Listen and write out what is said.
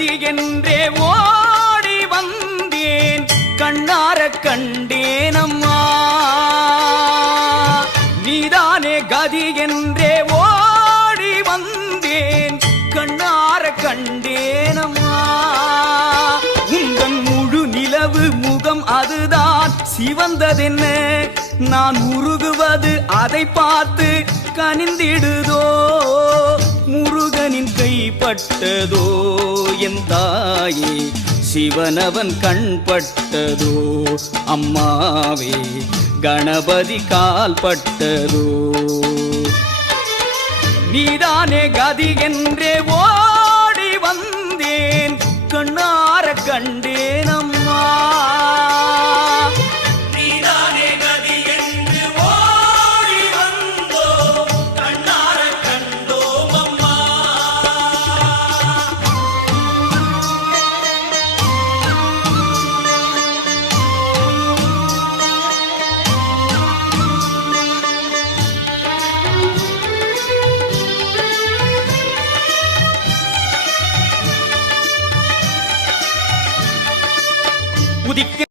கதி என்றே ஓடி வந்தேன் கண்ணார கண்டேனம்மா நீதானே கதி என்றே ஓடி வந்தேன் கண்ணார கண்டேனம்மா உங்கள் முழு நிலவு முகம் அதுதான் சிவந்ததென்ன நான் உருகுவது அதை பார்த்து கனிந்திடுதோ முருகனின் கைப்பட்டதோ என் தாயே சிவனவன் கண்பட்டதோ அம்மாவே கணபதி கால்பட்டதோ நீதானே கதி என்றே